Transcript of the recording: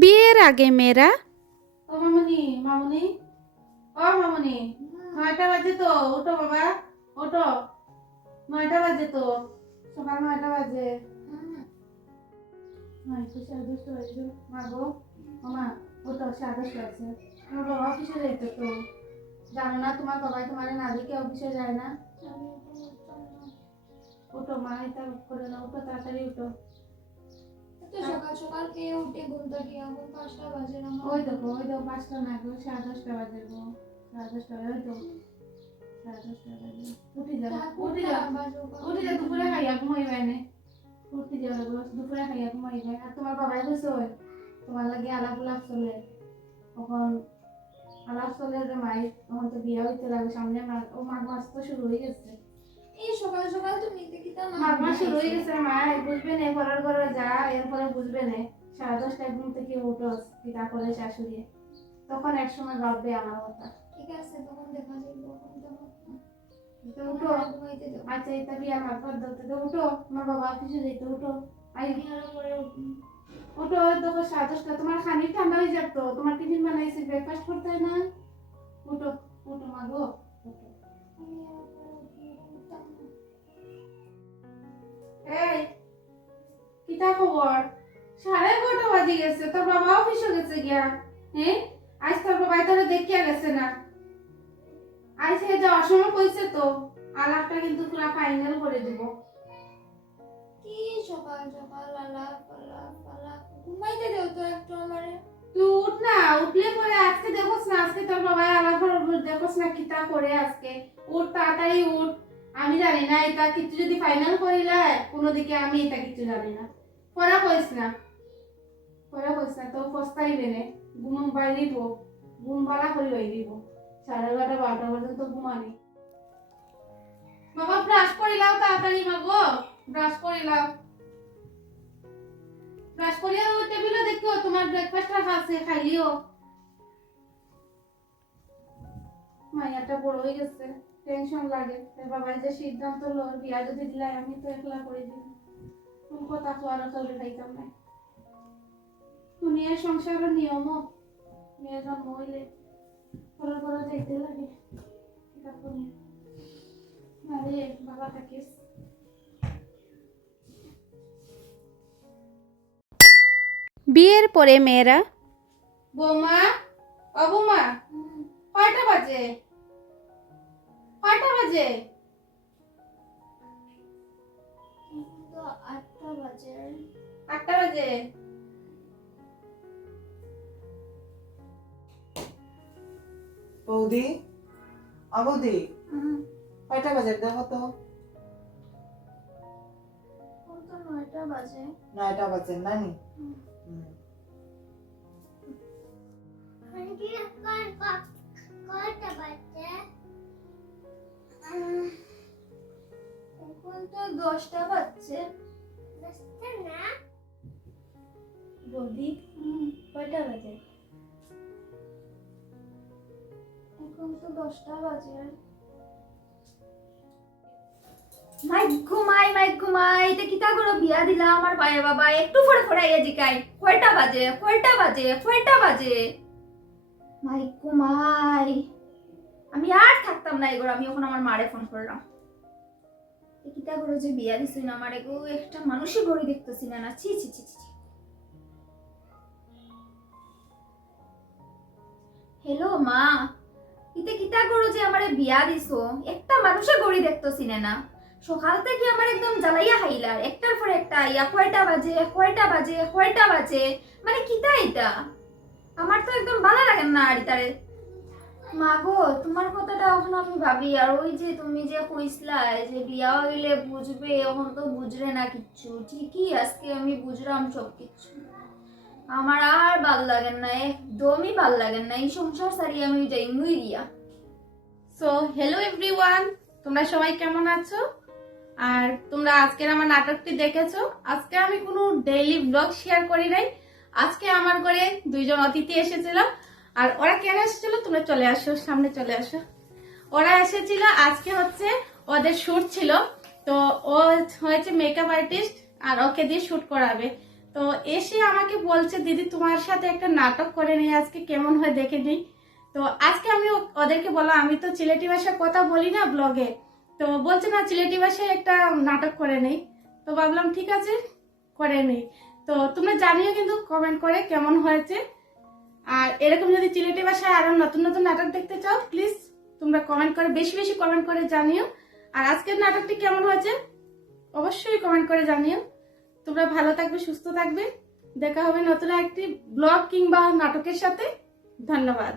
বিয়ের আগে মেয়েরা ও মামুনি মামুনি ও মামুনি 9টা বাজে তো ওঠো বাবা ওঠো 9টা বাজে তো সকাল 9টা বাজে নয় তো 10:30 বাজে মা গো মা ওঠো 10:30 বাজে আমার বাবা অফিসে যাইতো তো জানো না তোমার বাবাই তোমার না দেখে অফিসে যায় না ওঠো মা এটা করে না ওঠো তাড়াতাড়ি ওঠো তো সকাল সকাল কে উঠে ঘুম থেকে এখন 5টা বাজে না ওই দেখো 5টা না গো 10:30 বাজে গো 10:30 বাজে ওই তো 10:30 বাজে উঠে যাও উঠে যাও উঠে যাও দুপুরে খাইয়া ঘুমাইবে না উঠে যাও গো দুপুরে খাইয়া ঘুমাইবে আর তোমার বাবাই কইছে তোমার লাগে আলাপ উলাপ চলে তখন আলাপ চলে যে মাই তখন তো বিয়ে হইতে লাগে সামনে মাঘ মাস তো শুরু হয়ে গেছে এই সকাল সকাল তুমি দেখিতা না মাঘ মাস শুরু হয়ে গেছে মা বুঝবে না ঘরের ঘরে যা এরপরে বুঝবে না 10:30 ঘুম থেকে উঠো পিতা করে শাশুড়ি তখন এক সময় ভাববে আমার কথা ঠিক আছে তখন দেখা যাবে তখন তখন তো উঠো ঘুমাইতে দাও আচ্ছা এটা বিয়ে আমার পর ধরতে তো উঠো আমার বাবা অফিসে যেতে উঠো আই আমি আরো পরে উঠবো ওঠো দেখো 10:30 তোমার খানি ঠান্ডা হয়ে যাবে তো তোমার টিফিন বানাইছি ব্রেকফাস্ট করতে হয় না উঠো উঠো মা গো উঠো আমি আরো পরে উঠবো এই কিটা খবর 11:30 বাজে গেছে তোর বাবা অফিসে গেছে গিয়া হ্যাঁ আজ তোর বাবা তোরে দেখিয়া গেছে না আজ সে যাওয়ার সময় কইছে তো আলাপটা কিন্তু পুরো ফাইনাল করে দিব কি সকাল সকাল আলাপ আলাপ আলাপ ঘুমাইতে দাও তো একটু আমারে তুই উঠ না উঠলে পরে আজকে দেখোস না আজকে তোর বাবা আলাপ দেখোস না কিটা করে আজকে উঠ তাড়াতাড়ি উঠ আমি জানি না এটা কিছু যদি ফাইনাল করিলা কোনো দিকে আমি এটা কিছু জানি না পড়া কইস না তো পস্তাইবে না ঘুম বাইরিব ঘুম বালা করে বাইরিব 11:30 12টা পর্যন্ত ঘুমানি বাবা ব্রাশ করিলাও তাড়াতাড়ি মা গো ব্রাশ করিলাও ব্রাশ করিয়া ওই টেবিলে দেখিও তোমার ব্রেকফাস্ট আছে খাইলিও মাইয়াটা বড় হয়ে গেছে টেনশন লাগে এর বাবা যে সিদ্ধান্ত লো বিয়া যদি দিলাই আমি তো একলা করে দিই কোন কথা তো আর চলে যাইতাম না দুনিয়ার সংসারের নিয়ম মেয়ে জন্ম হইলে পরে পরে যাইতে লাগে এটা করি আরে বাবা থাকিস বিয়ের পরে মেয়েরা বৌমা ও বৌমা কয়টা বাজে তো 8টা বাজে 8টা বাজে বৌদি বৌদি কয়টা বাজে দেখো তো এখন তো 9টা বাজে 9টা বাজে নানি এখন তো 10টা বাজছে বৌদি কয়টা বাজে এখন তো 10টা বাজে মাই ঘুমাই তে কিতা করো বিয়া দিলা আমার বায়ে বাবা একটু ফড়ে ফড়াইয়া জিকাই কয়টা বাজে মাই ঘুমাই আমি আর থাকতাম না এগোর আমি এখন আমার মারে ফোন করলাম তে কিতা করো যে বিয়া দিছুই না আমারে গো একটা মানুষই গড়ি দেখতেছি না ছি ছি ছি ছি হ্যালো মা ইতে কিতা করো যে আমারে বিয়া দিছো একটা মানুষে গড়ি দেখতেছি না সকাল থেকে আমার একদম জ্বালাইয়া হাইলার একটার পর একটা ইয়া কয়টা বাজে মানে কিতা এটা আমার তো একদম ভালো লাগে না আর তারে মা গো তোমার কথাটা এখন আমি ভাবি আর ওই যে তুমি যে কইসলা যে বিয়া হইলে বুঝবে এখন তো বুঝরে না কিচ্ছু ঠিকই আজকে আমি বুঝলাম সব কিছু আমার আর ভাল লাগে না একদমই ভাল লাগে না এই সংসার সারিয়ে আমি যাই মুই দিয়া সো হ্যালো এভরিওয়ান তোমরা সবাই কেমন আছো আর তোমরা আজকের আমার নাটকটি দেখেছো আজকে আমি কোনো ডেইলি ব্লগ শেয়ার করি নাই আজকে আমার ঘরে দুইজন অতিথি এসেছিল আর ওরা কেন এসেছিল তোমরা চলে আসো সামনে চলে আসো ওরা এসেছিল আজকে হচ্ছে ওদের শুট ছিল তো ও হয়েছে মেকআপ আর্টিস্ট আর ওকে দিয়ে শুট করাবে তো এসে আমাকে বলছে দিদি তোমার সাথে একটা নাটক করে নিই, আজকে কেমন হয় দেখে নিই। তো আজকে আমি ওদেরকে বললাম আমি তো চিলেটি ভাষায় কথা বলি না ব্লগে, তো বলছে না চিলেটি ভাষায় একটা নাটক করে নেই। তো ভাবলাম ঠিক আছে করে নেই। তো তোমরা জানিও কিন্তু কমেন্ট করে কেমন হয়েছে। আর এরকম যদি চিলেটি ভাষায় আরো নতুন নতুন নাটক দেখতে চাও প্লিজ তোমরা কমেন্ট করে বেশি বেশি কমেন্ট করে জানিও। আর আজকের নাটকটি কেমন হয়েছে অবশ্যই কমেন্ট করে জানিও। তোমরা ভালো থাকবে, সুস্থ থাকবে। দেখা হবে নতুন একটি ব্লগ কিংবা নাটকের সাথে। ধন্যবাদ।